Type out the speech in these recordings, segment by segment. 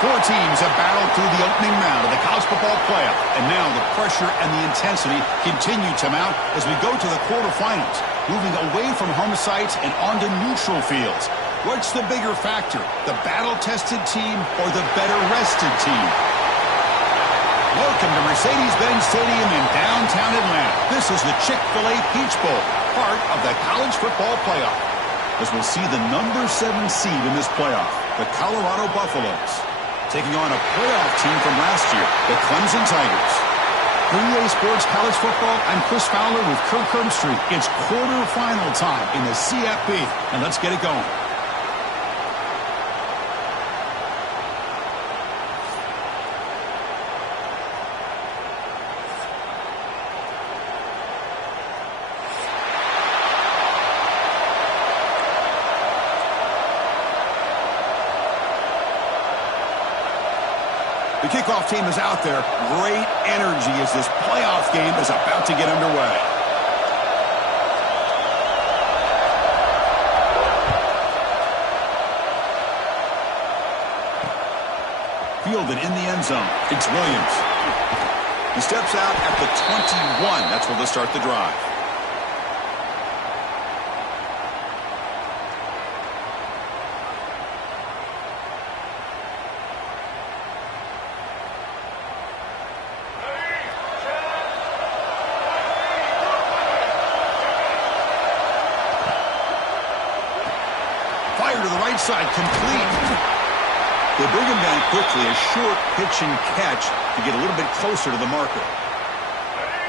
Four teams have battled through the opening round of the college football playoff, and now the pressure and the intensity continue to mount as we go to the quarterfinals, moving away from home sites and onto neutral fields. What's the bigger factor, the battle-tested team or the better-rested team? Welcome to Mercedes-Benz Stadium in downtown Atlanta. This is the Chick-fil-A Peach Bowl, part of the college football playoff, as we'll see the number 7 seed in this playoff, the Colorado Buffaloes, taking on a playoff team from last year, the Clemson Tigers. For EA Sports College Football, I'm Chris Fowler with Kirk Herbstreit. It's quarterfinal time in the CFP, and let's get it going. The kickoff team is out there. Great energy as this playoff game is about to get underway. Fielded in the end zone. It's Williams. He steps out at the 21. That's where they'll start the drive. To the right side, complete. They bring him down quickly, a short pitch and catch to get a little bit closer to the marker.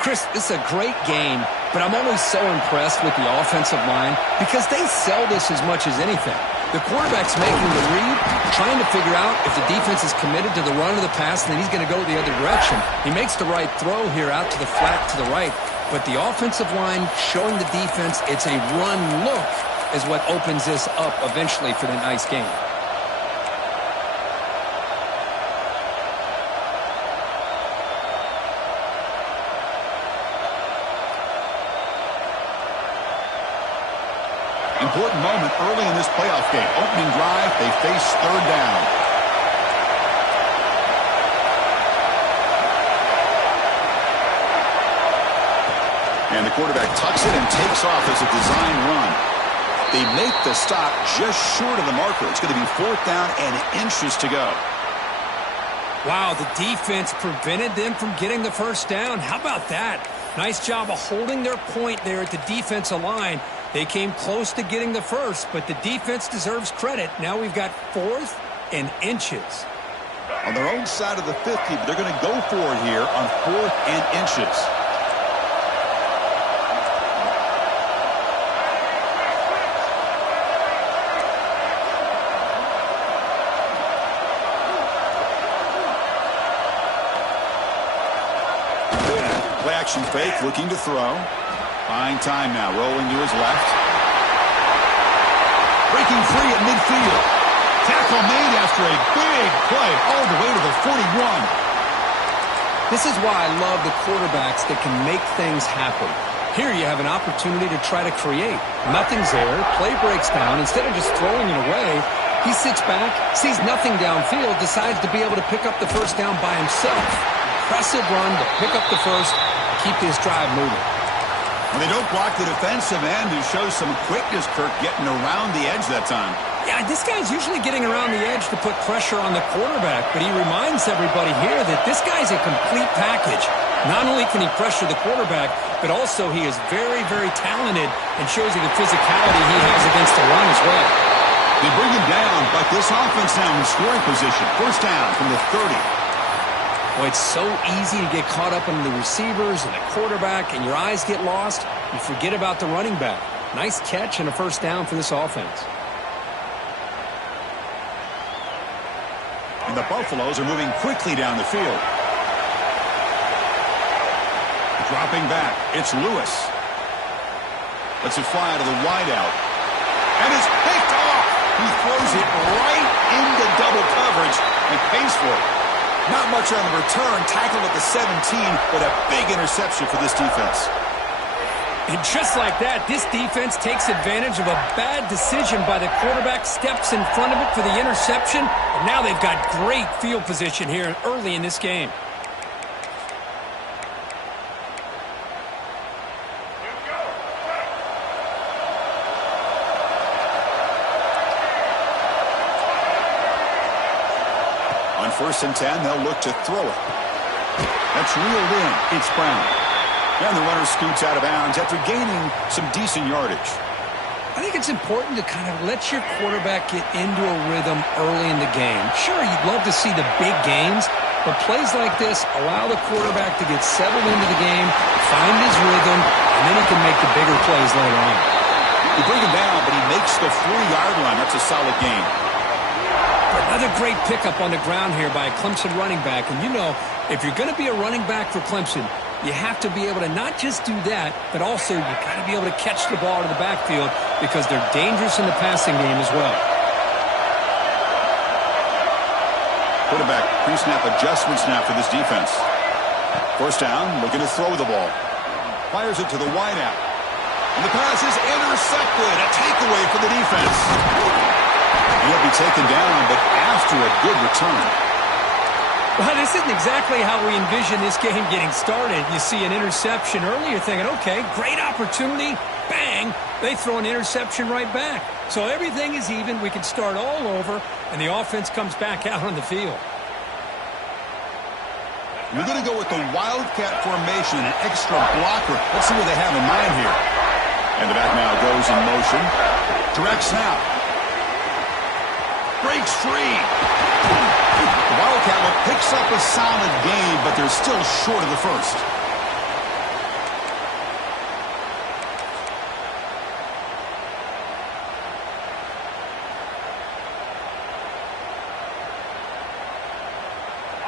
Chris, this is a great game, but I'm always so impressed with the offensive line because they sell this as much as anything. The quarterback's making the read, trying to figure out if the defense is committed to the run or the pass, and then he's going to go the other direction. He makes the right throw here out to the flat to the right, but the offensive line showing the defense it's a run look is what opens this up eventually for the nice game. Important moment early in this playoff game. Opening drive, they face third down. And the quarterback tucks it and takes off as a design run. They make the stop just short of the marker. It's going to be fourth down and inches to go. Wow, the defense prevented them from getting the first down. How about that? Nice job of holding their point there at the defensive line. They came close to getting the first, but the defense deserves credit. Now we've got fourth and inches. On their own side of the 50, but they're going to go for it here on fourth and inches. Play action fake, looking to throw. Buying time now, rolling to his left. Breaking free at midfield. Tackle made after a big play all the way to the 41. This is why I love the quarterbacks that can make things happen. Here you have an opportunity to try to create. Nothing's there, play breaks down. Instead of just throwing it away, he sits back, sees nothing downfield, decides to be able to pick up the first down by himself. Impressive run to pick up the first, keep this drive moving. Well, they don't block the defensive end, who shows some quickness, Kirk, getting around the edge that time. Yeah, this guy's usually getting around the edge to put pressure on the quarterback, but he reminds everybody here that this guy's a complete package. Not only can he pressure the quarterback, but also he is very, very talented and shows you the physicality he has against the run as well. They bring him down, but this offense now in scoring position. First down from the 30. Well, it's so easy to get caught up in the receivers and the quarterback, and your eyes get lost. You forget about the running back. Nice catch and a first down for this offense. And the Buffaloes are moving quickly down the field. Dropping back, it's Lewis. Lets it fly out of the wideout. And it's picked off. He throws it right into double coverage and pays for it. Not much on the return, tackled at the 17, but a big interception for this defense. And just like that, this defense takes advantage of a bad decision by the quarterback, steps in front of it for the interception, and now they've got great field position here early in this game. On 1st and 10, they'll look to throw it. That's reeled in. It's Brown. And the runner scoots out of bounds after gaining some decent yardage. I think it's important to kind of let your quarterback get into a rhythm early in the game. Sure, you'd love to see the big gains, but plays like this allow the quarterback to get settled into the game, find his rhythm, and then he can make the bigger plays later on. You bring him down, but he makes the 4-yard line. That's a solid gain. Another great pickup on the ground here by a Clemson running back. And you know, if you're going to be a running back for Clemson, you have to be able to not just do that, but also you got to be able to catch the ball to the backfield because they're dangerous in the passing game as well. Quarterback pre-snap adjustments now for this defense. 1st down, looking to throw the ball. Fires it to the wideout. And the pass is intercepted. A takeaway for the defense. He'll be taken down, but after a good return. Well, this isn't exactly how we envision this game getting started. You see an interception early, you're thinking, okay, great opportunity. Bang, they throw an interception right back. So everything is even. We can start all over, and the offense comes back out on the field. We're going to go with the Wildcat formation, an extra blocker. Let's see what they have in mind here. And the back now goes in motion. Direct snap. Breaks free. The Wildcat picks up a solid gain, but they're still short of the first.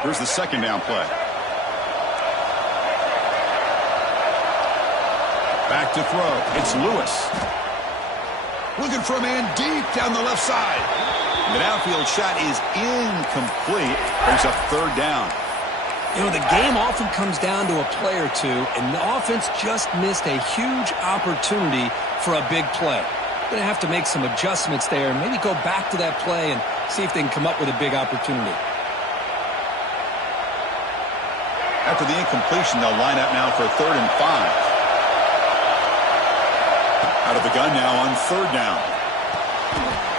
Here's the 2nd down play. Back to throw. It's Lewis. Looking for a man deep down the left side. The downfield shot is incomplete. Brings up 3rd down. You know, the game often comes down to a play or two, and the offense just missed a huge opportunity for a big play. Going to have to make some adjustments there and maybe go back to that play and see if they can come up with a big opportunity. After the incompletion, they'll line up now for 3rd and 5. Out of the gun now on 3rd down.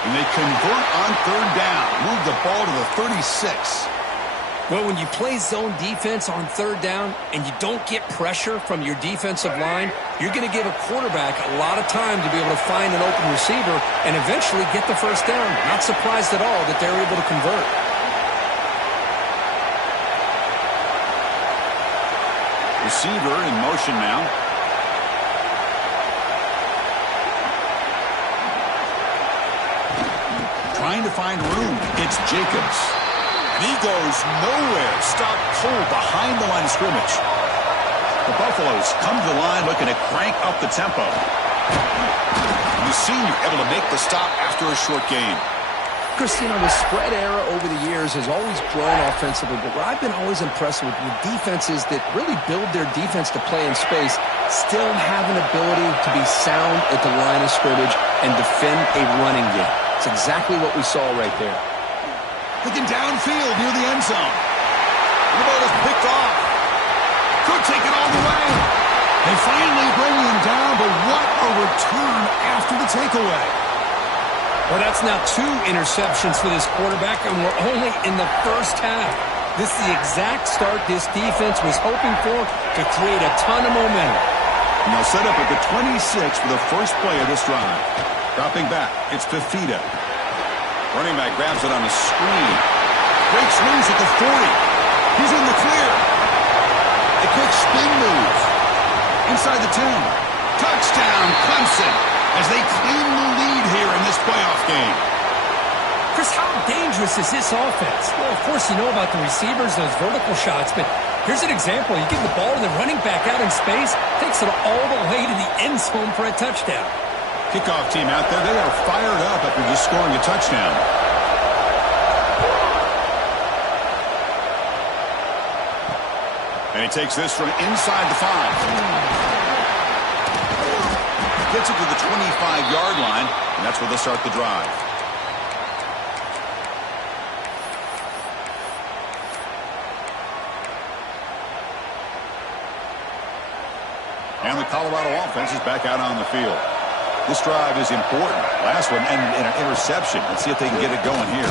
And they convert on 3rd down. Move the ball to the 36. Well, when you play zone defense on 3rd down and you don't get pressure from your defensive line, you're going to give a quarterback a lot of time to be able to find an open receiver and eventually get the 1st down. Not surprised at all that they're able to convert. Receiver in motion now. Trying to find room. It's Jacobs. And he goes nowhere. Stopped cold behind the line of scrimmage. The Buffaloes come to the line looking to crank up the tempo. And the senior able to make the stop after a short game. Chris, you know, the spread era over the years has always grown offensively, but what I've been always impressed with defenses that really build their defense to play in space still have an ability to be sound at the line of scrimmage and defend a running game. It's exactly what we saw right there. Looking downfield near the end zone. The ball is picked off. Could take it all the way. They finally bring him down, but what a return after the takeaway. Well, that's now 2 interceptions for this quarterback, and we're only in the 1st half. This is the exact start this defense was hoping for to create a ton of momentum. And they'll set up at the 26 for the first play of this drive. Dropping back, it's Fifita. Running back grabs it on the screen. Breaks loose at the 40. He's in the clear. A quick spin move. Inside the 10. Touchdown, Clemson, as they claim the lead here in this playoff game. Chris, how dangerous is this offense? Well, of course, you know about the receivers, those vertical shots, but here's an example. You give the ball to the running back out in space, takes it all the way to the end zone for a touchdown. Kickoff team out there, they are fired up after just scoring a touchdown. And he takes this from inside the 5. gets it to the 25-yard line, and that's where they'll start the drive. And the Colorado offense is back out on the field. This drive is important. Last one ended in an interception. Let's see if they can get it going here.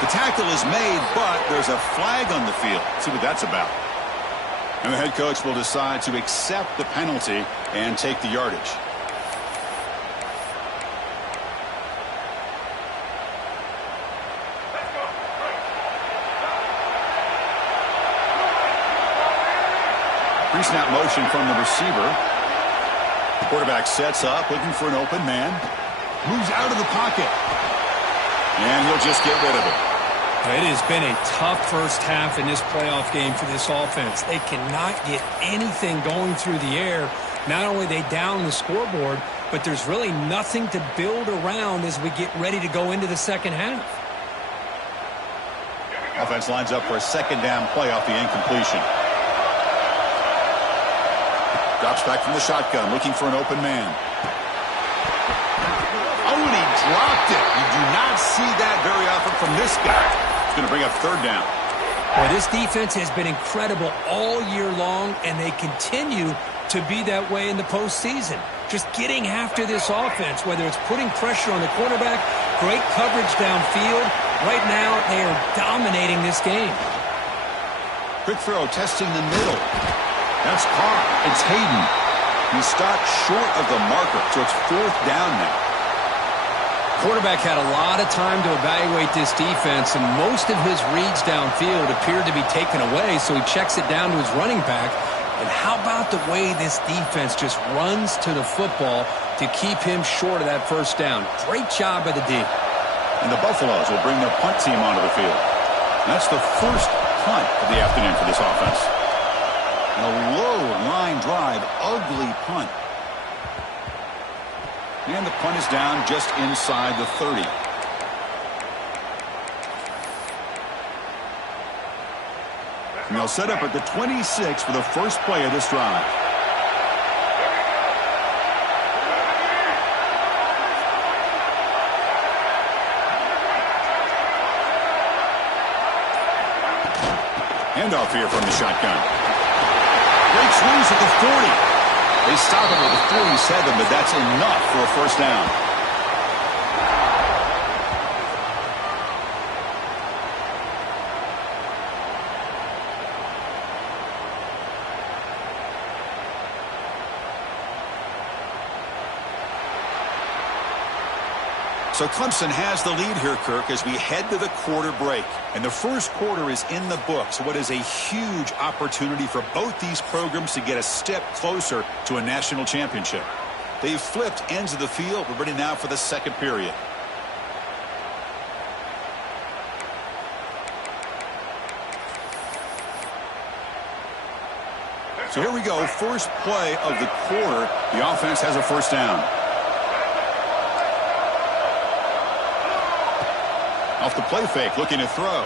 The tackle is made, but there's a flag on the field. Let's see what that's about. And the head coach will decide to accept the penalty and take the yardage. Pre-snap motion from the receiver. Quarterback sets up, looking for an open man. Moves out of the pocket. And he'll just get rid of it. It has been a tough first half in this playoff game for this offense. They cannot get anything going through the air. Not only are they down the scoreboard, but there's really nothing to build around as we get ready to go into the second half. Offense lines up for a second down play off the incompletion. Drops back from the shotgun, looking for an open man. Oh, and he dropped it. You do not see that very often from this guy. He's going to bring up third down. Well, this defense has been incredible all year long, and they continue to be that way in the postseason. Just getting after this offense, whether it's putting pressure on the quarterback, great coverage downfield. Right now, they are dominating this game. Quick throw, testing the middle. That's caught. It's Hayden. He stopped short of the marker, so it's fourth down now. Quarterback had a lot of time to evaluate this defense, and most of his reads downfield appeared to be taken away, so he checks it down to his running back. And how about the way this defense just runs to the football to keep him short of that first down? Great job by the D. And the Buffaloes will bring their punt team onto the field. That's the first punt of the afternoon for this offense. And a low line drive, ugly punt. And the punt is down just inside the 30. And they'll set up at the 26 for the first play of this drive. Handoff here from the shotgun. Great swings at the 40. They stop him at the 47, but that's enough for a first down. So Clemson has the lead here, Kirk, as we head to the quarter break. And the first quarter is in the books. What is a huge opportunity for both these programs to get a step closer to a national championship. They've flipped ends of the field. We're ready now for the second period. So here we go. First play of the quarter. The offense has a first down. Off the play fake, looking to throw. And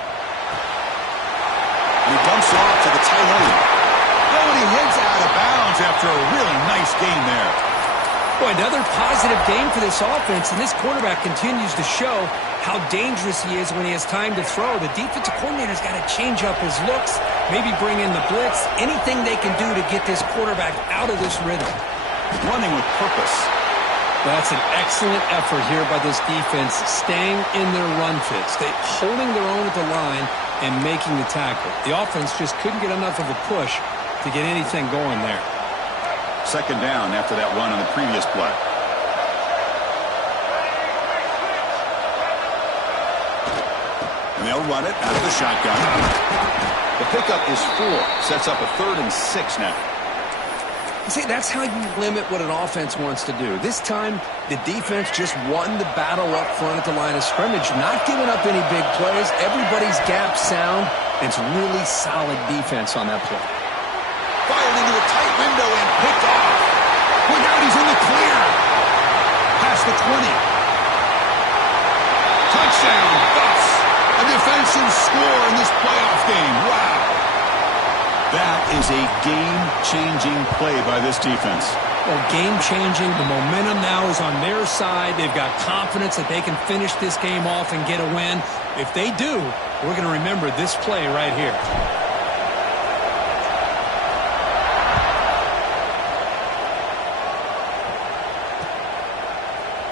he dumps it off to the tight end. Oh, and he heads out of bounds after a really nice gain there. Boy, another positive game for this offense, and this quarterback continues to show how dangerous he is when he has time to throw. The defensive coordinator's got to change up his looks, maybe bring in the blitz, anything they can do to get this quarterback out of this rhythm. Running with purpose. That's an excellent effort here by this defense, staying in their run fits, holding their own at the line and making the tackle. The offense just couldn't get enough of a push to get anything going there. Second down after that run on the previous play. And they'll run it out of the shotgun. The pickup is 4, sets up a 3rd and 6 now. See, that's how you limit what an offense wants to do. This time, the defense just won the battle up front at the line of scrimmage, not giving up any big plays. Everybody's gap sound. It's really solid defense on that play. Fired into a tight window and picked off. Look out, he's in the clear. Past the 20. Touchdown, Bucks. A defensive score in this playoff game. Wow. That is a game-changing play by this defense. Well, game-changing. The momentum now is on their side. They've got confidence that they can finish this game off and get a win. If they do, we're going to remember this play right here.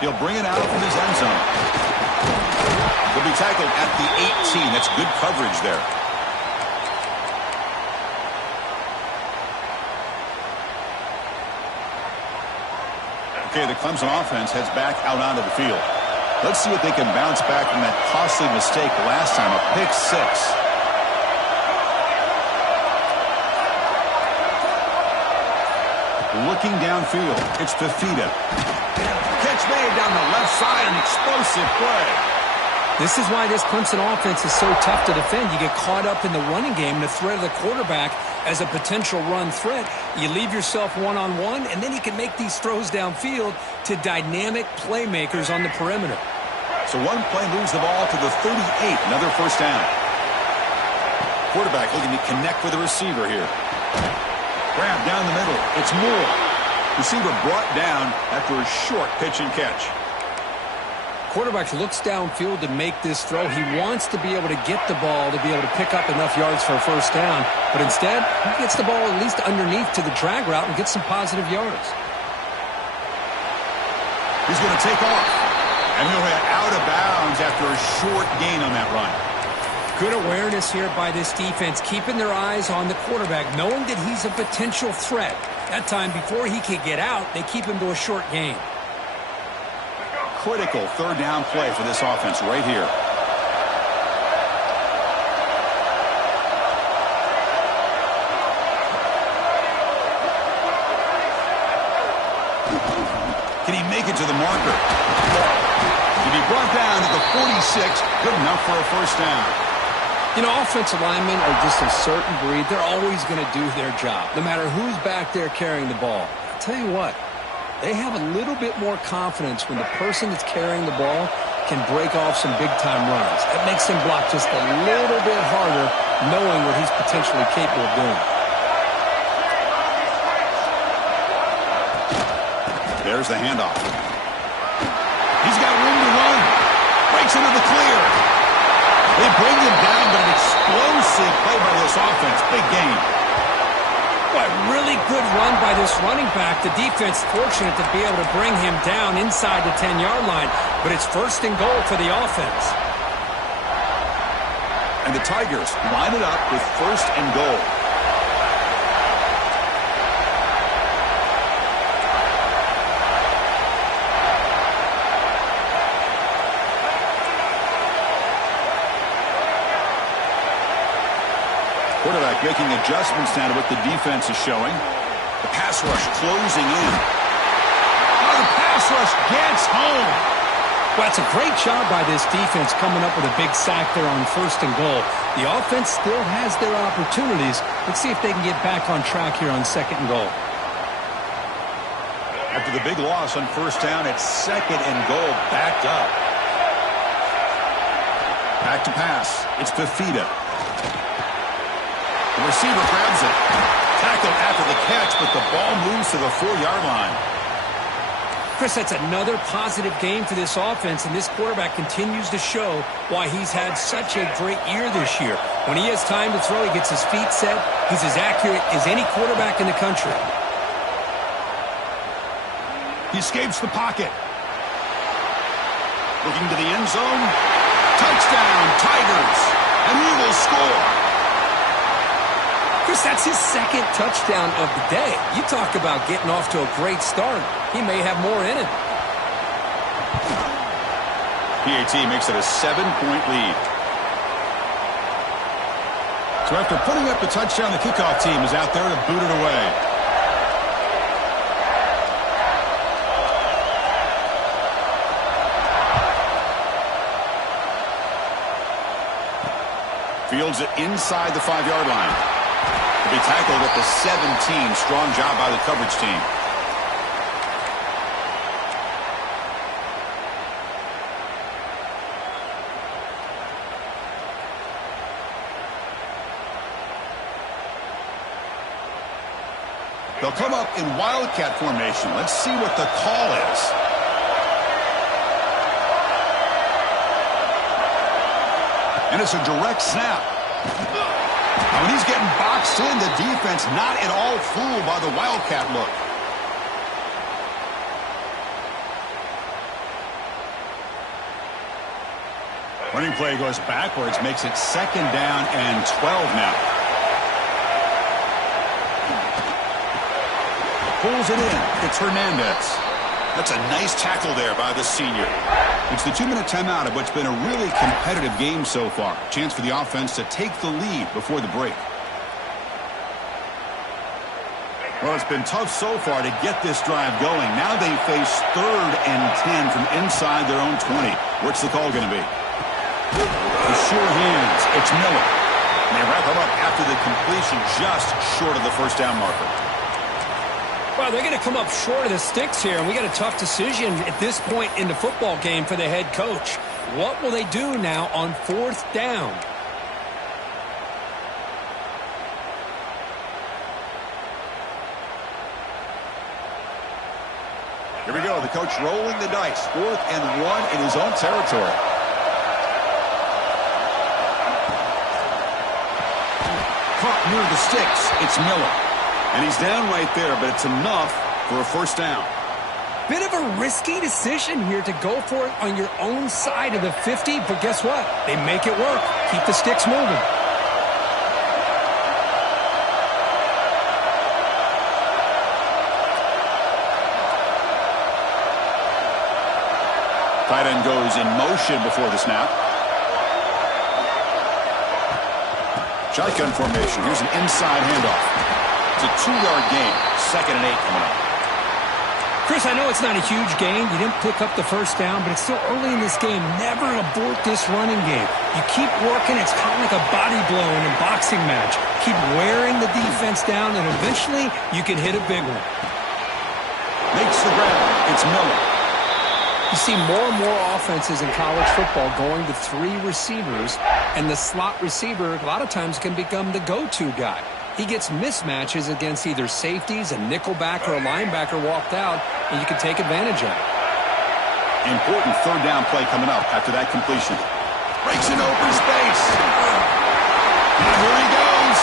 He'll bring it out from his end zone. He'll be tackled at the 18. That's good coverage there. Okay, the Clemson offense heads back out onto the field. Let's see if they can bounce back from that costly mistake last time, a pick six. Looking downfield, it's Fifita. Catch made down the left side, an explosive play. This is why this Clemson offense is so tough to defend. You get caught up in the running game, the threat of the quarterback as a potential run threat. You leave yourself one-on-one, and then you can make these throws downfield to dynamic playmakers on the perimeter. So one play moves the ball to the 38, another first down. Quarterback looking to connect with the receiver here. Grab down the middle, it's Moore. Receiver brought down after a short pitch and catch. Quarterback looks downfield to make this throw. He wants to be able to get the ball to be able to pick up enough yards for a first down. But instead, he gets the ball at least underneath to the drag route and gets some positive yards. He's going to take off. And he'll head out of bounds after a short gain on that run. Good awareness here by this defense, keeping their eyes on the quarterback, knowing that he's a potential threat. That time, before he could get out, they keep him to a short gain. Critical third down play for this offense right here. Can he make it to the marker? To be brought down at the 46, good enough for a first down. You know, offensive linemen are just a certain breed. They're always going to do their job, no matter who's back there carrying the ball. I'll tell you what. They have a little bit more confidence when the person that's carrying the ball can break off some big-time runs. That makes him block just a little bit harder, knowing what he's potentially capable of doing. There's the handoff. He's got room to run. Breaks into the clear. They bring him down, but an explosive play by this offense. Big game. What really good run by this running back. The defense fortunate to be able to bring him down inside the 10-yard line, but it's first and goal for the offense. And the Tigers line it up with first and goal. Quarterback making adjustments now to what the defense is showing. The pass rush closing in. Oh, the pass rush gets home. Well, it's a great job by this defense coming up with a big sack there on first and goal. The offense still has their opportunities. Let's see if they can get back on track here on second and goal. After the big loss on first down, it's second and goal backed up. Back to pass. It's Fifita. The receiver grabs it. Tackled after the catch, but the ball moves to the 4-yard line. Chris, that's another positive game for this offense, and this quarterback continues to show why he's had such a great year this year. When he has time to throw, he gets his feet set. He's as accurate as any quarterback in the country. He escapes the pocket. Looking to the end zone. Touchdown, Tigers. And he will score. Chris, that's his second touchdown of the day. You talk about getting off to a great start. He may have more in it. PAT makes it a 7-point lead. So after putting up the touchdown, the kickoff team is out there to boot it away. Fields it inside the 5-yard line. To be tackled at the 17. Strong job by the coverage team. They'll come up in Wildcat formation. Let's see what the call is. And it's a direct snap. And when he's getting boxed in, the defense not at all fooled by the Wildcat look. Running play goes backwards, makes it 2nd down and 12 now. Pulls it in. It's Hernandez. That's a nice tackle there by the senior. It's the 2-minute timeout of what's been a really competitive game so far. Chance for the offense to take the lead before the break. Well, it's been tough so far to get this drive going. Now they face 3rd and 10 from inside their own 20. What's the call going to be? The sure hands. It's Miller. And they wrap him up after the completion just short of the first down marker. Well, they're going to come up short of the sticks here, and we got a tough decision at this point in the football game for the head coach. What will they do now on 4th down? Here we go. The coach rolling the dice. 4th and 1 in his own territory. Caught near the sticks. It's Miller. And he's down right there, but it's enough for a first down. Bit of a risky decision here to go for it on your own side of the 50, but guess what? They make it work. Keep the sticks moving. Tight end goes in motion before the snap. Shotgun formation. Here's an inside handoff. It's a 2-yard gain. 2nd and 8 coming up. Chris, I know it's not a huge gain. You didn't pick up the first down, but it's still early in this game. Never abort this running game. You keep working. It's kind of like a body blow in a boxing match. Keep wearing the defense down, and eventually you can hit a big one. Makes the grab. It's Miller. You see more and more offenses in college football going to 3 receivers, and the slot receiver a lot of times can become the go-to guy. He gets mismatches against either safeties, a nickelback, or a linebacker walked out, and you can take advantage of it. Important 3rd down play coming up after that completion. Breaks into open space. And here he goes.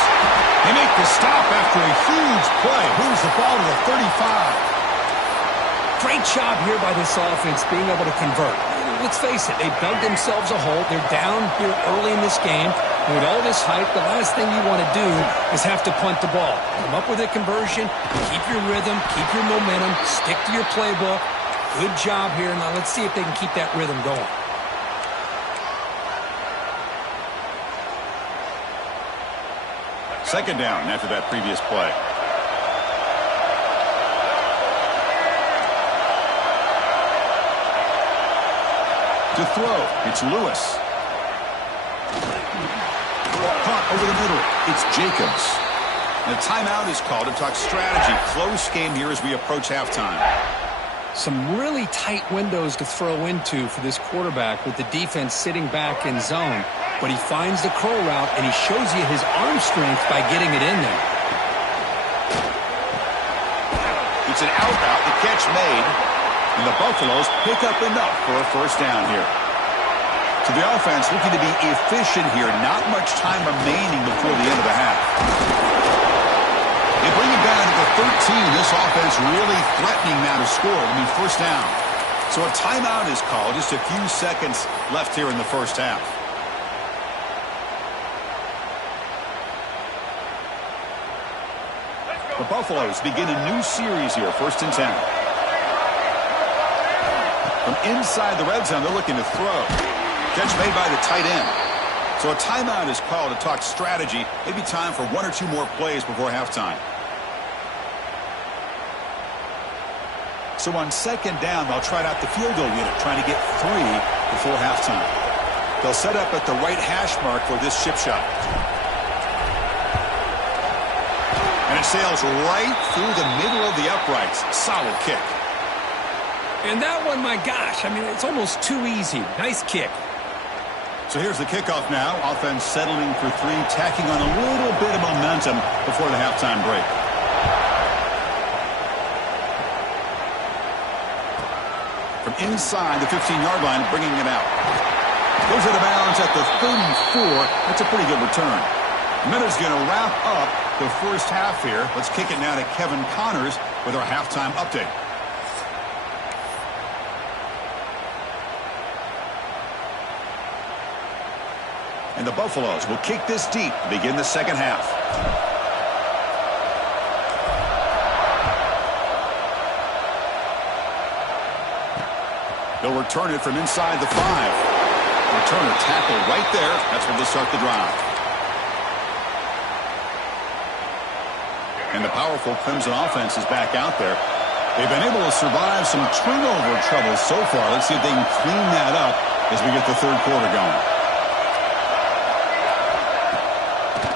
They make the stop after a huge play. Moves the ball to the 35. Great job here by this offense being able to convert. Let's face it, they dug themselves a hole. They're down here early in this game. And with all this hype, the last thing you want to do is have to punt the ball. Come up with a conversion, keep your rhythm, keep your momentum, stick to your playbook. Good job here. Now let's see if they can keep that rhythm going. Second down after that previous play. To throw, it's Lewis. Caught over the middle, it's Jacobs. And a timeout is called to talk strategy. Close game here as we approach halftime. Some really tight windows to throw into for this quarterback with the defense sitting back in zone. But he finds the curl route, and he shows you his arm strength by getting it in there. It's an out route, the catch made. And the Buffaloes pick up enough for a first down here. So the offense looking to be efficient here. Not much time remaining before the end of the half. They bring it down to the 13. This offense really threatening now to score. It'll be first down. So a timeout is called. Just a few seconds left here in the first half. The Buffaloes begin a new series here. 1st and 10. From inside the red zone, they're looking to throw. Catch made by the tight end. So a timeout is called to talk strategy. Maybe time for 1 or 2 more plays before halftime. So on 2nd down, they'll try out the field goal unit, trying to get 3 before halftime. They'll set up at the right hash mark for this chip shot. And it sails right through the middle of the uprights. Solid kick. And that one, my gosh, I mean, it's almost too easy. Nice kick. So here's the kickoff now. Offense settling for 3, tacking on a little bit of momentum before the halftime break. inside the 15-yard line, bringing it out. Goes out of bounds at the 34. That's a pretty good return. Miller's going to wrap up the first half here. Let's kick it now to Kevin Connors with our halftime update. And the Buffaloes will kick this deep to begin the second half. They'll return it from inside the 5. Returner tackle right there. That's where they'll start the drive. And the powerful Clemson offense is back out there. They've been able to survive some turnover trouble so far. Let's see if they can clean that up as we get the third quarter going.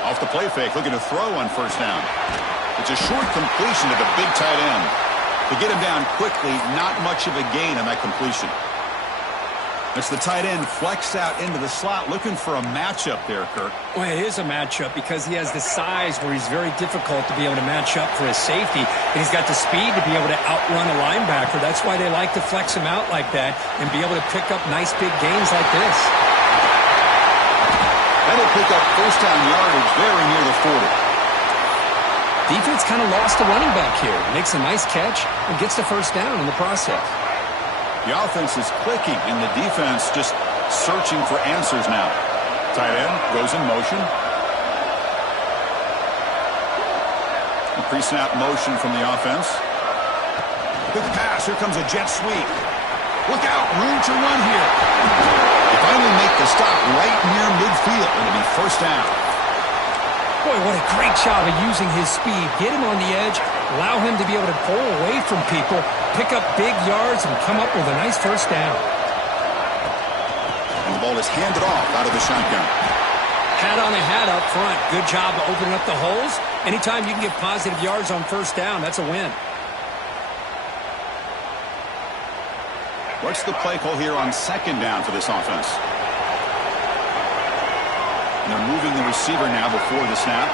Off the play fake, looking to throw on first down. It's a short completion to the big tight end. To get him down quickly, not much of a gain on that completion. It's the tight end flexed out into the slot, looking for a matchup there, Kirk. Well, it is a matchup because he has the size where he's very difficult to be able to match up for his safety. And he's got the speed to be able to outrun a linebacker. That's why they like to flex him out like that and be able to pick up nice big gains like this. That'll pick up first down yardage very near the 40. Defense kind of lost a running back here. Makes a nice catch and gets the first down in the process. The offense is clicking, and the defense just searching for answers now. Tight end goes in motion. Pre-snap motion from the offense. Quick pass. Here comes a jet sweep. Look out. Room to run here. They finally make the stop right near midfield. It'll be first down. Boy, what a great job of using his speed. Get him on the edge, allow him to be able to pull away from people, pick up big yards, and come up with a nice first down. And the ball is handed off out of the shotgun. Hat on a hat up front. Good job of opening up the holes. Anytime you can get positive yards on first down, that's a win. What's the play call here on second down for this offense? And they're moving the receiver now before the snap.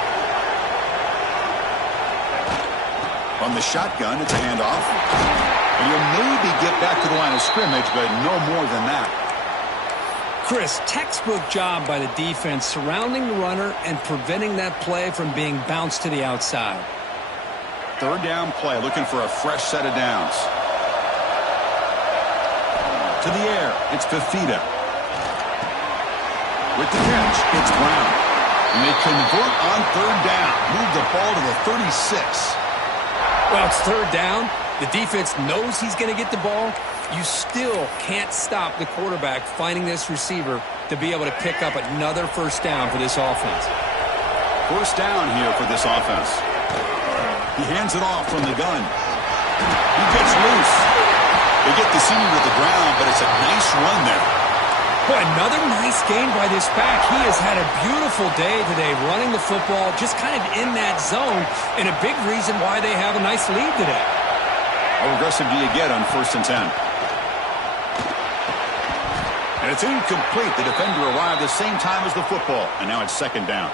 On the shotgun, it's a handoff. And you'll maybe get back to the line of scrimmage, but no more than that. Chris, textbook job by the defense surrounding the runner and preventing that play from being bounced to the outside. Third down play, looking for a fresh set of downs. To the air, it's Fifita. With the catch, it's Brown. And they convert on third down. Move the ball to the 36. Well, it's third down. The defense knows he's going to get the ball. You still can't stop the quarterback finding this receiver to be able to pick up another first down for this offense. First down here for this offense. He hands it off from the gun. He gets loose. They get the senior to the ground, but it's a nice run there. Boy, another nice game by this back. He has had a beautiful day today running the football, just kind of in that zone, and a big reason why they have a nice lead today. How aggressive do you get on 1st and 10? And it's incomplete. The defender arrived the same time as the football, and now it's second down.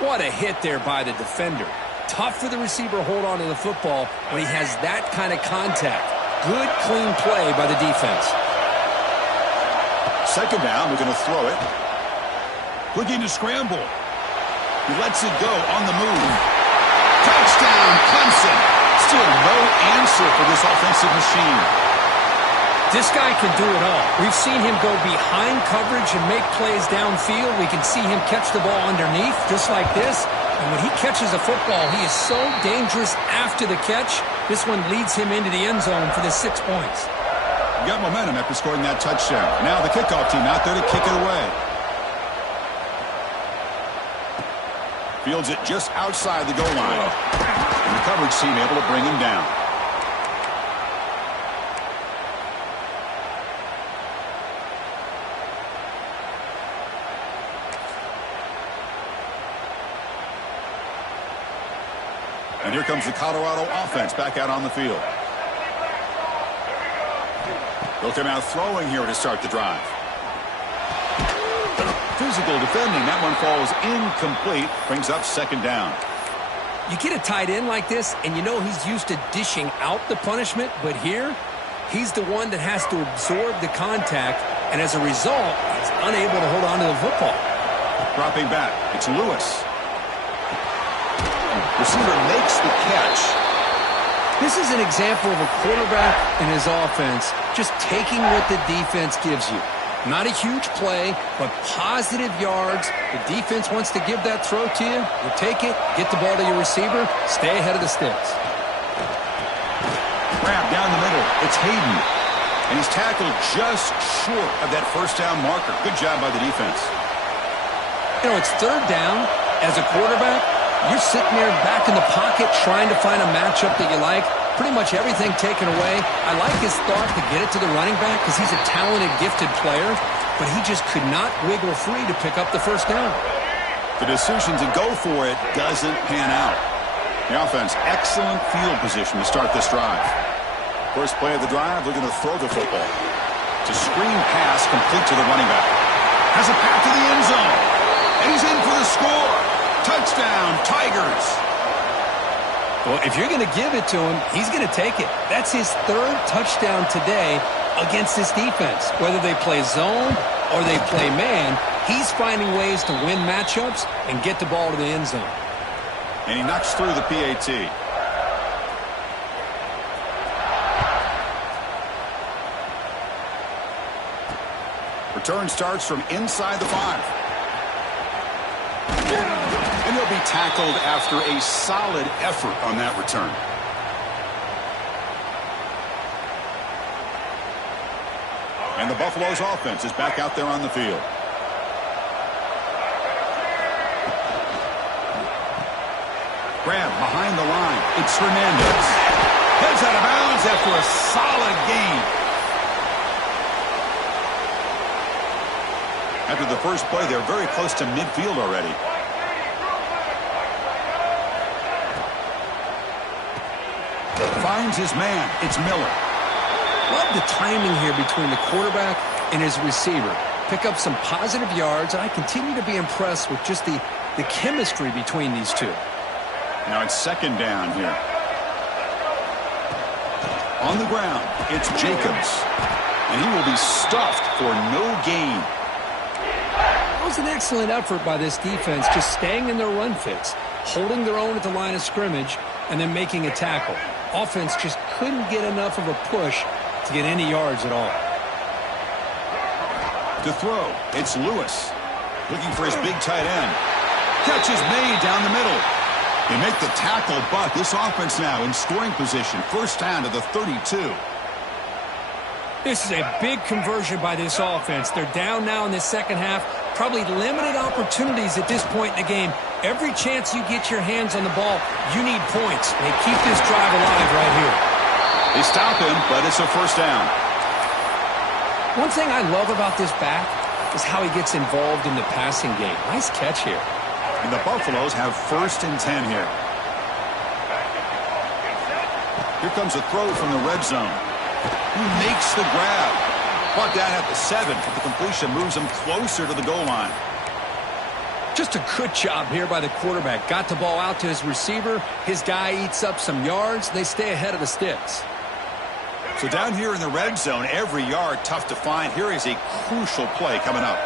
What a hit there by the defender. Tough for the receiver to hold on to the football when he has that kind of contact. Good, clean play by the defense. Second down, we're going to throw it. Looking to scramble. He lets it go on the move. Touchdown, Clemson. Still no answer for this offensive machine. This guy can do it all. We've seen him go behind coverage and make plays downfield. We can see him catch the ball underneath, just like this. And when he catches a football, he is so dangerous after the catch. This one leads him into the end zone for the 6 points. Got momentum after scoring that touchdown. Now the kickoff team out there to kick it away. Fields it just outside the goal line. And the coverage team able to bring him down. And here comes the Colorado offense back out on the field. They'll come out throwing here to start the drive. Physical defending. That one falls incomplete. Brings up second down. You get a tight end like this, and you know he's used to dishing out the punishment, but here, He's the one that has to absorb the contact, and as a result, he's unable to hold on to the football. Dropping back, it's Lewis. Receiver makes the catch. This is an example of a quarterback and his offense just taking what the defense gives you. Not a huge play, but positive yards. The defense wants to give that throw to you. You take it, get the ball to your receiver, stay ahead of the sticks. Grab down the middle. It's Hayden. And he's tackled just short of that first down marker. Good job by the defense. You know, it's third down. As a quarterback, you're sitting there back in the pocket trying to find a matchup that you like. Pretty much everything taken away. I like his thought to get it to the running back because he's a talented, gifted player, but he just could not wiggle free to pick up the first down. The decision to go for it doesn't pan out. The offense, excellent field position to start this drive. First play of the drive, looking to throw the football. It's a screen pass complete to the running back. Has a path to the end zone. And he's in for the score. Touchdown, Tigers. Well, if you're going to give it to him, he's going to take it. That's his third touchdown today against this defense. Whether they play zone or they play man, he's finding ways to win matchups and get the ball to the end zone. And he knocks through the PAT. Return starts from inside the 5. And he'll be tackled after a solid effort on that return. And the Buffalo's offense is back out there on the field. Grab behind the line. It's Hernandez. Heads out of bounds after a solid gain. After the first play, they're very close to midfield already. Finds his man. It's Miller. Love the timing here between the quarterback and his receiver. Pick up some positive yards, and I continue to be impressed with just the chemistry between these two. Now it's second down here. On the ground, it's Jacobs. And he will be stuffed for no gain. It was an excellent effort by this defense, just staying in their run fits, holding their own at the line of scrimmage, and then making a tackle. Offense just couldn't get enough of a push to get any yards at all. To throw, it's Lewis. Looking for his big tight end. Catch is made down the middle. They make the tackle, but this offense now in scoring position. First down to the 32. This is a big conversion by this offense. They're down now in the second half. Probably limited opportunities at this point in the game. Every chance you get your hands on the ball, you need points. They keep this drive alive right here. They stop him, but it's a first down. One thing I love about this back is how he gets involved in the passing game. Nice catch here. And the Buffaloes have first and 10 here. Here comes a throw from the red zone. He makes the grab. Brought down at the 7, but the completion moves him closer to the goal line. Just a good job here by the quarterback. Got the ball out to his receiver. His guy eats up some yards. They stay ahead of the sticks. So down here in the red zone, every yard tough to find. Here is a crucial play coming up.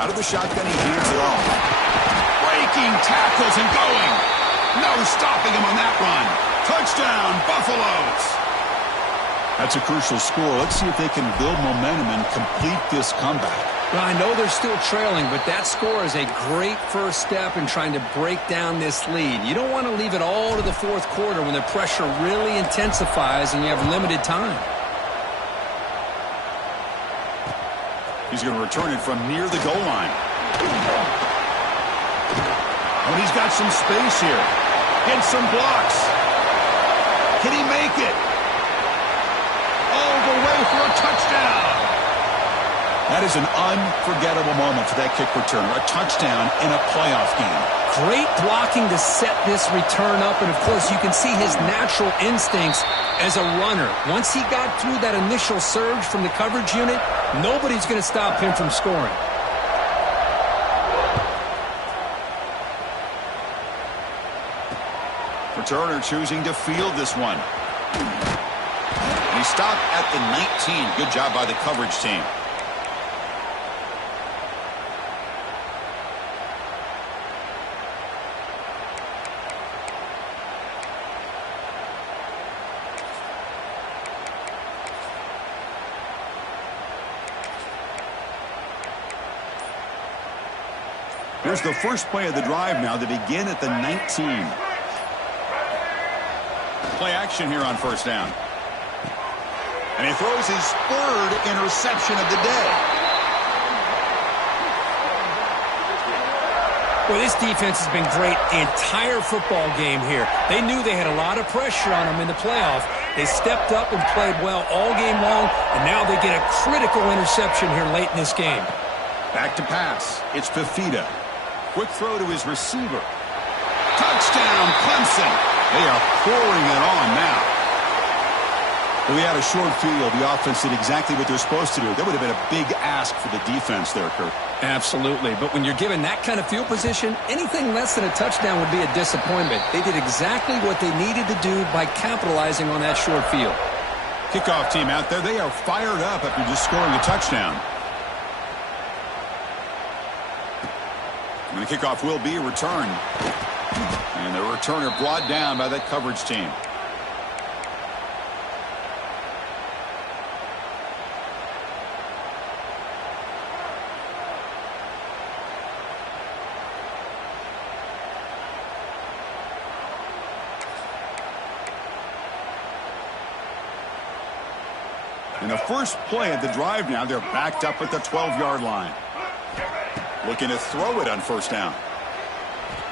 Out of the shotgun, he hands it off. Breaking tackles and going. No stopping him on that run. Touchdown, Buffaloes. That's a crucial score. Let's see if they can build momentum and complete this comeback. Well, I know they're still trailing, but that score is a great first step in trying to break down this lead. You don't want to leave it all to the fourth quarter when the pressure really intensifies and you have limited time. He's going to return it from near the goal line. Oh, he's got some space here. Gets some blocks. Can he make it? All the way for a touchdown. That is an unforgettable moment for that kick return. A touchdown in a playoff game. Great blocking to set this return up, and of course you can see his natural instincts as a runner. Once he got through that initial surge from the coverage unit, nobody's going to stop him from scoring. Returner choosing to field this one. stop at the 19. Good job by the coverage team. Here's the first play of the drive now to begin at the 19. Play action here on first down. And he throws his third interception of the day. Well, this defense has been great the entire football game here. They knew they had a lot of pressure on them in the playoff. They stepped up and played well all game long, and now they get a critical interception here late in this game. Back to pass. It's Fifita. Quick throw to his receiver. Touchdown, Clemson. They are pouring it on now. We had a short field. The offense did exactly what they're supposed to do. That would have been a big ask for the defense there, Kirk. Absolutely. But when you're given that kind of field position, anything less than a touchdown would be a disappointment. They did exactly what they needed to do by capitalizing on that short field. Kickoff team out there. They are fired up after just scoring a touchdown. And the kickoff will be a return. And the returner brought down by that coverage team. In the first play of the drive now, they're backed up at the 12-yard line. Looking to throw it on first down.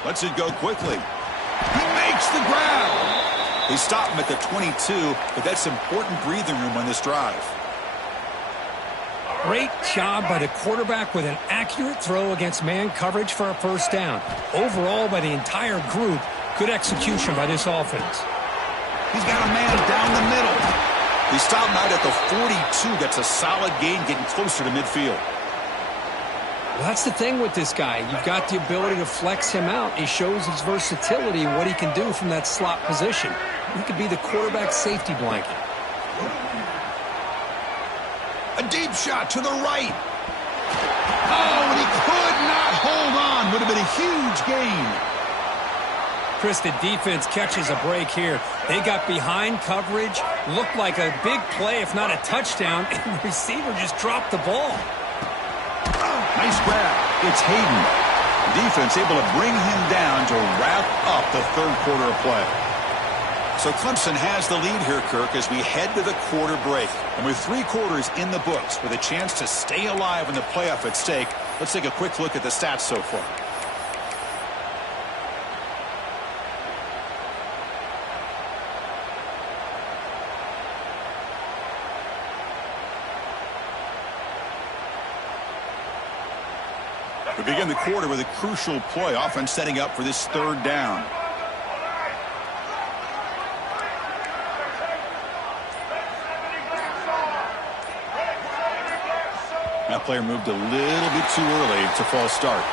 Lets it go quickly. He makes the grab. They stop him at the 22, but that's important breathing room on this drive. Great job by the quarterback with an accurate throw against man coverage for a first down. Overall, by the entire group, good execution by this offense. He's got a man down the middle. They stop him out at the 42. That's a solid gain, getting closer to midfield. Well, that's the thing with this guy. You've got the ability to flex him out. He shows his versatility and what he can do from that slot position. He could be the quarterback safety blanket. A deep shot to the right. Oh, and he could not hold on. Would have been a huge gain. Chris, the defense catches a break here. They got behind coverage, looked like a big play, if not a touchdown, and the receiver just dropped the ball. Nice grab. It's Hayden. Defense able to bring him down to wrap up the third quarter of play. So Clemson has the lead here, Kirk, as we head to the quarter break. And with 3 quarters in the books, with a chance to stay alive in the playoff at stake, let's take a quick look at the stats so far. We begin the quarter with a crucial play, offense setting up for this third down. That player moved a little bit too early. It's a false start.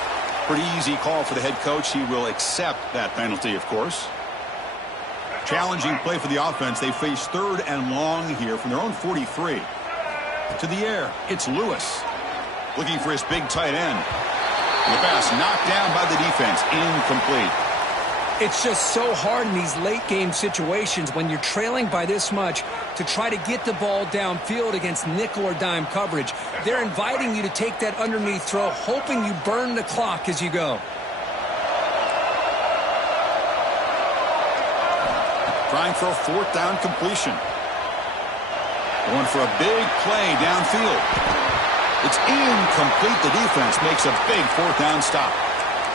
Pretty easy call for the head coach. He will accept that penalty, of course. Challenging play for the offense. They face third and long here from their own 43. To the air, it's Lewis. Looking for his big tight end. The pass knocked down by the defense. Incomplete. It's just so hard in these late-game situations when you're trailing by this much to try to get the ball downfield against nickel or dime coverage. They're inviting you to take that underneath throw, hoping you burn the clock as you go. Trying for a fourth down completion. Going for a big play downfield. It's incomplete. The defense makes a big fourth down stop.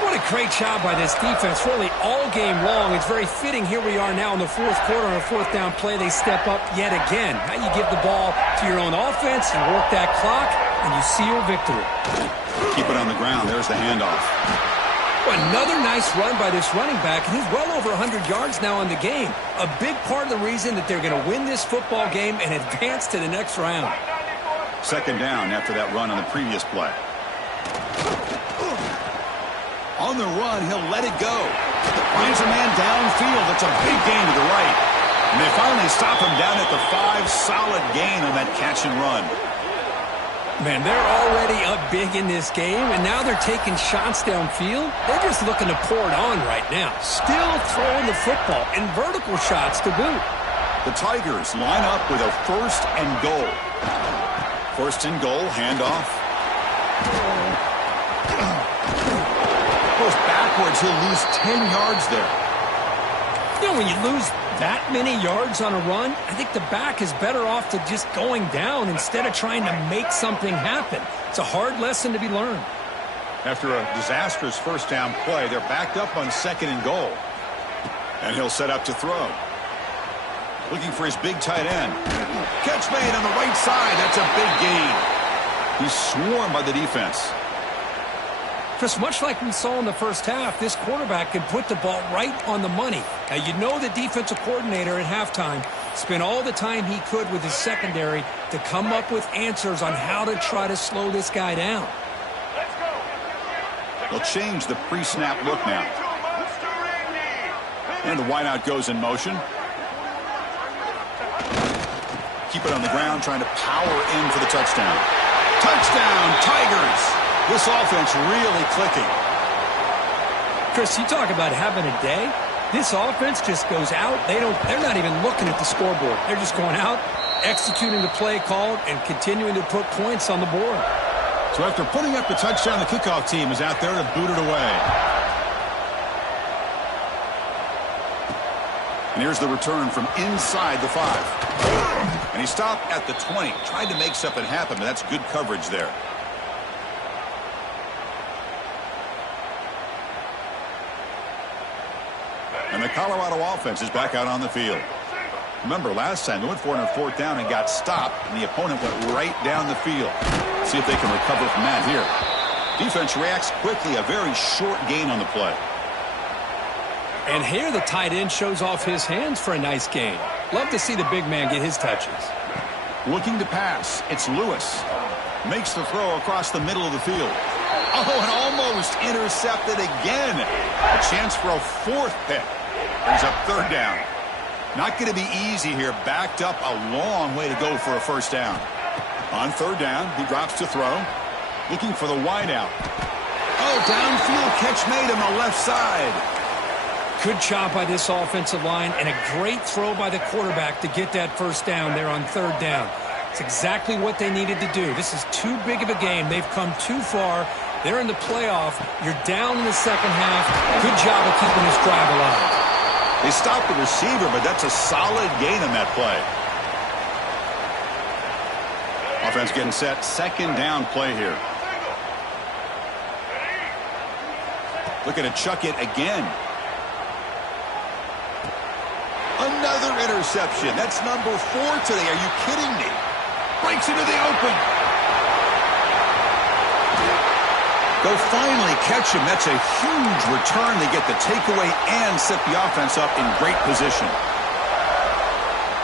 What a great job by this defense, really all game long. It's very fitting. Here we are now in the fourth quarter on a fourth down play. They step up yet again. Now you give the ball to your own offense, you work that clock, and you see your victory. Keep it on the ground. There's the handoff. Well, another nice run by this running back, and he's well over 100 yards now in the game. A big part of the reason that they're going to win this football game and advance to the next round. Second down after that run on the previous play. On the run, he'll let it go. Finds a man downfield. It's a big gain to the right. And they finally stop him down at the 5. Solid gain on that catch and run. Man, they're already up big in this game, and now they're taking shots downfield. They're just looking to pour it on right now. Still throwing the football, and vertical shots to boot. The Tigers line up with a 1st and goal. 1st and goal, handoff. Goes backwards, he'll lose 10 yards there. You know, when you lose that many yards on a run, I think the back is better off to just going down instead of trying to make something happen. It's a hard lesson to be learned. After a disastrous 1st down play, they're backed up on 2nd and goal. And he'll set up to throw. Looking for his big tight end. Catch made on the right side. That's a big gain. He's swarmed by the defense. Chris, much like we saw in the first half, this quarterback can put the ball right on the money. Now, you know the defensive coordinator at halftime spent all the time he could with his secondary to come up with answers on how to try to slow this guy down. They'll change the pre-snap look now. And the wideout goes in motion. Keep it on the ground, trying to power in for the touchdown. Touchdown, Tigers! This offense really clicking. Chris, you talk about having a day. This offense just goes out. They're not even looking at the scoreboard. They're just going out, executing the play called, and continuing to put points on the board. So after putting up the touchdown, the kickoff team is out there to boot it away. And here's the return from inside the 5. And he stopped at the 20. Tried to make something happen, but that's good coverage there. And the Colorado offense is back out on the field. Remember, last time they went for it on 4th down and got stopped, and the opponent went right down the field. See if they can recover from that here. Defense reacts quickly, a very short gain on the play. And here the tight end shows off his hands for a nice gain. Love to see the big man get his touches. Looking to pass, it's Lewis. Makes the throw across the middle of the field. Oh, and almost intercepted again. A chance for a 4th pick. Brings up 3rd down. Not going to be easy here. Backed up a long way to go for a 1st down. On 3rd down, he drops to throw. Looking for the wideout. Oh, downfield catch made on the left side. Good job by this offensive line and a great throw by the quarterback to get that 1st down there on 3rd down. It's exactly what they needed to do. This is too big of a game. They've come too far. They're in the playoff. You're down in the 2nd half. Good job of keeping this drive alive. They stopped the receiver, but that's a solid gain on that play. Offense getting set. 2nd down play here. Looking to chuck it again. Another interception. That's number 4 today. Are you kidding me? Breaks into the open. They'll finally catch him. That's a huge return. They get the takeaway and set the offense up in great position.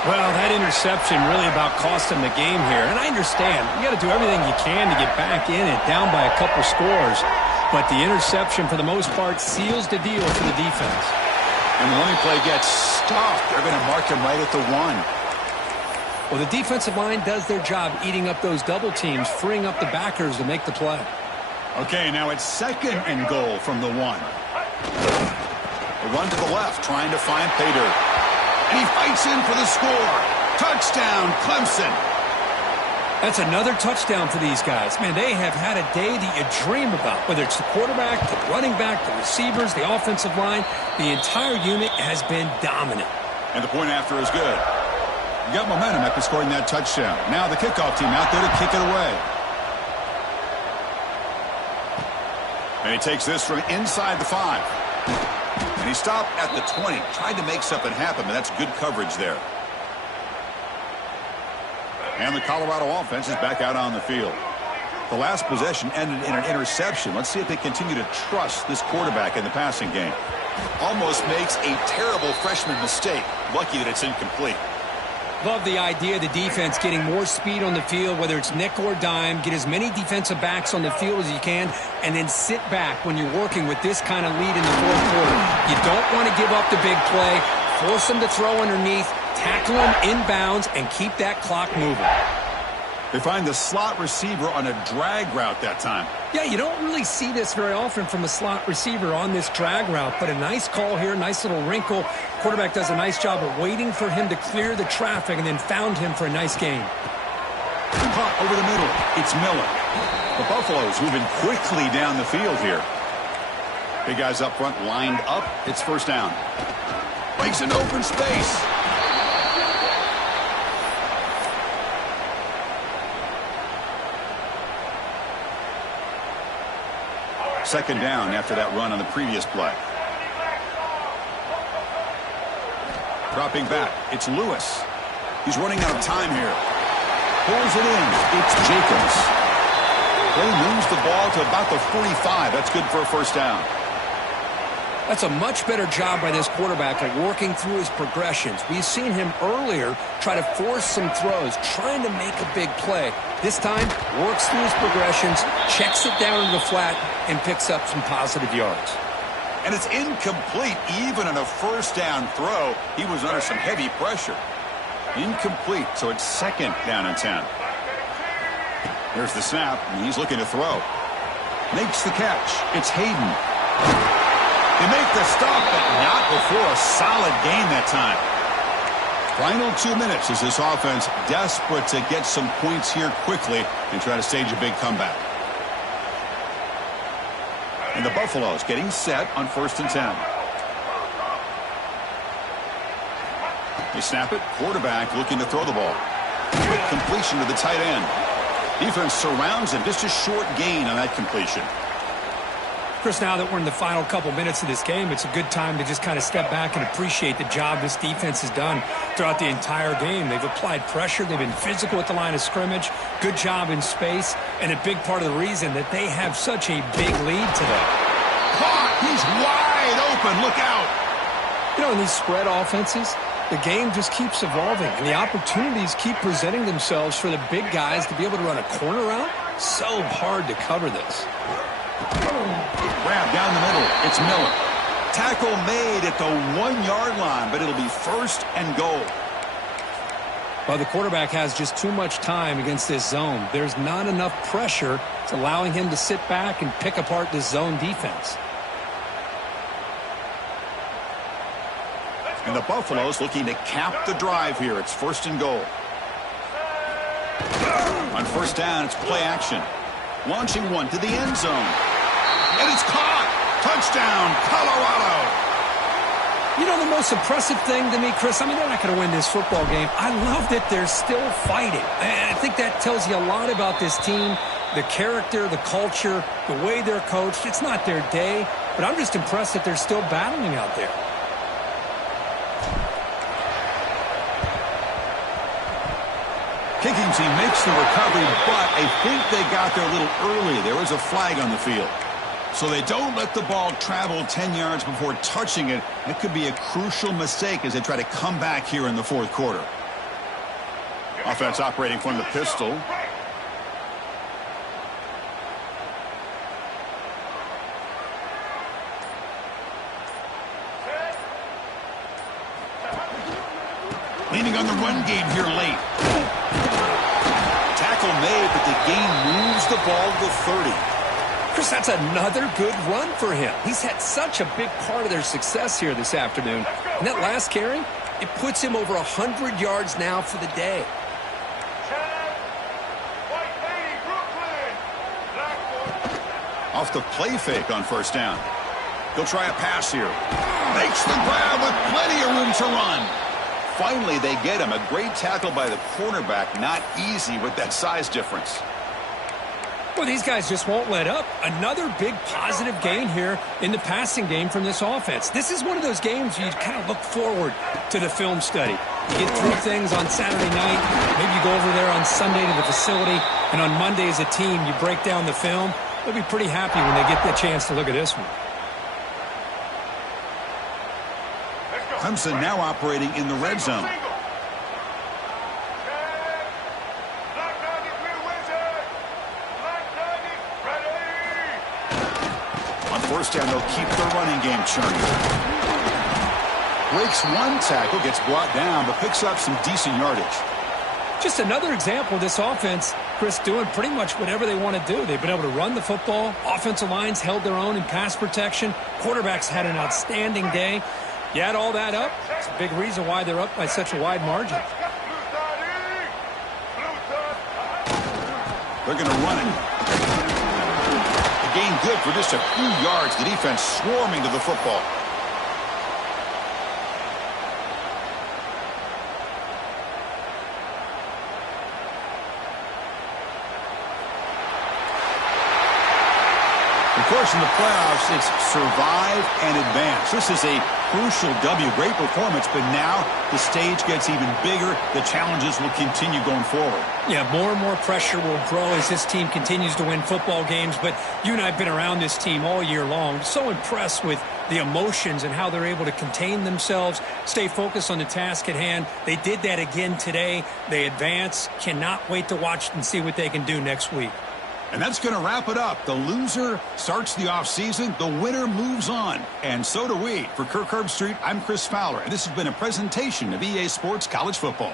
Well, that interception really about cost them the game here. And I understand. You got to do everything you can to get back in it, down by a couple scores. But the interception, for the most part, seals the deal for the defense. And the running play gets stopped. They're going to mark him right at the 1. Well, the defensive line does their job eating up those double teams, freeing up the backers to make the play. Okay, now it's 2nd and goal from the 1. A run to the left, trying to find pay dirt. And he fights in for the score. Touchdown, Clemson. That's another touchdown for these guys. Man, they have had a day that you dream about, whether it's the quarterback, the running back, the receivers, the offensive line. The entire unit has been dominant. And the point after is good. You got momentum after scoring that touchdown. Now the kickoff team out there to kick it away. And he takes this from inside the 5. And he stopped at the 20. Tried to make something happen, but that's good coverage there. And the Colorado offense is back out on the field. The last possession ended in an interception. Let's see if they continue to trust this quarterback in the passing game. Almost makes a terrible freshman mistake. Lucky that it's incomplete. Love the idea of the defense getting more speed on the field, whether it's nickel or dime. Get as many defensive backs on the field as you can, and then sit back when you're working with this kind of lead in the 4th quarter. You don't want to give up the big play. Force them to throw underneath. tackle him inbounds and keep that clock moving. They find the slot receiver on a drag route that time. Yeah, you don't really see this very often from a slot receiver on this drag route, but a nice call here, nice little wrinkle. Quarterback does a nice job of waiting for him to clear the traffic and then found him for a nice gain. Caught over the middle. It's Miller. The Buffaloes moving quickly down the field here. Big guys up front lined up. It's first down. Breaks an open space. Second down after that run on the previous play. Dropping back. It's Lewis. He's running out of time here. Pulls it in. It's Jacobs. They moves the ball to about the 45. That's good for a first down. That's a much better job by this quarterback at working through his progressions. We've seen him earlier try to force some throws, trying to make a big play. This time, works through his progressions, checks it down to the flat, and picks up some positive yards. And it's incomplete. Even on a first down throw, he was under some heavy pressure. Incomplete, so it's second down and 10. There's the snap, and he's looking to throw. Makes the catch. It's Hayden. They make the stop, but not before a solid gain that time. Final 2 minutes as this offense desperate to get some points here quickly and try to stage a big comeback. And the Buffaloes getting set on first and 10. They snap it. Quarterback looking to throw the ball. Quick completion to the tight end. Defense surrounds him. Just a short gain on that completion. Chris, now that we're in the final couple minutes of this game, it's a good time to just kind of step back and appreciate the job this defense has done throughout the entire game. They've applied pressure. They've been physical at the line of scrimmage. Good job in space. And a big part of the reason that they have such a big lead today. Caught! He's wide open. Look out! You know, in these spread offenses, the game just keeps evolving. And the opportunities keep presenting themselves for the big guys to be able to run a corner route. So hard to cover this. Grab down the middle. It's Miller. Tackle made at the 1 yard line, but it'll be first and goal. Well, the quarterback has just too much time against this zone. There's not enough pressure. It's allowing him to sit back and pick apart this zone defense. And the Buffaloes looking to cap the drive here. It's first and goal. On first down, it's play action. Launching one to the end zone. And it's caught. Touchdown, Colorado. You know, the most impressive thing to me, Chris, I mean, they're not going to win this football game. I love that they're still fighting. And I think that tells you a lot about this team, the character, the culture, the way they're coached. It's not their day, but I'm just impressed that they're still battling out there. Kicking team makes the recovery, but I think they got there a little early. There was a flag on the field. So they don't let the ball travel 10 yards before touching it. That could be a crucial mistake as they try to come back here in the fourth quarter. Offense operating from the pistol. Leaning on the run game here late. Tackle made, but the gain moves the ball to the 30. Chris, that's another good run for him. He's had such a big part of their success here this afternoon. And that last carry, it puts him over 100 yards now for the day. Off the play fake on first down. He'll try a pass here. Makes the grab with plenty of room to run. Finally, they get him. A great tackle by the cornerback. Not easy with that size difference. Well, these guys just won't let up. Another big positive gain here in the passing game from this offense. This is one of those games you kind of look forward to the film study. You get through things on Saturday night. Maybe you go over there on Sunday to the facility. And on Monday as a team, you break down the film. They'll be pretty happy when they get the chance to look at this one. Clemson now operating in the red zone. On first down, they'll keep the running game churning. Breaks one tackle, gets brought down, but picks up some decent yardage. Just another example of this offense, Chris, doing pretty much whatever they want to do. They've been able to run the football. Offensive lines held their own in pass protection. Quarterbacks had an outstanding day. You add all that up, it's a big reason why they're up by such a wide margin. They're going to run it. The gain good for just a few yards. The defense swarming to the football. Of course, in the playoffs, it's survive and advance. This is a crucial W. Great performance, but now the stage gets even bigger. The challenges will continue going forward. Yeah, more and more pressure will grow as this team continues to win football games. But you and I have been around this team all year long. So impressed with the emotions and how they're able to contain themselves, stay focused on the task at hand. They did that again today. They advance. Cannot wait to watch and see what they can do next week. And that's going to wrap it up. The loser starts the offseason. The winner moves on. And so do we. For Kirk Herbstreit, I'm Chris Fowler. And this has been a presentation of EA Sports College Football.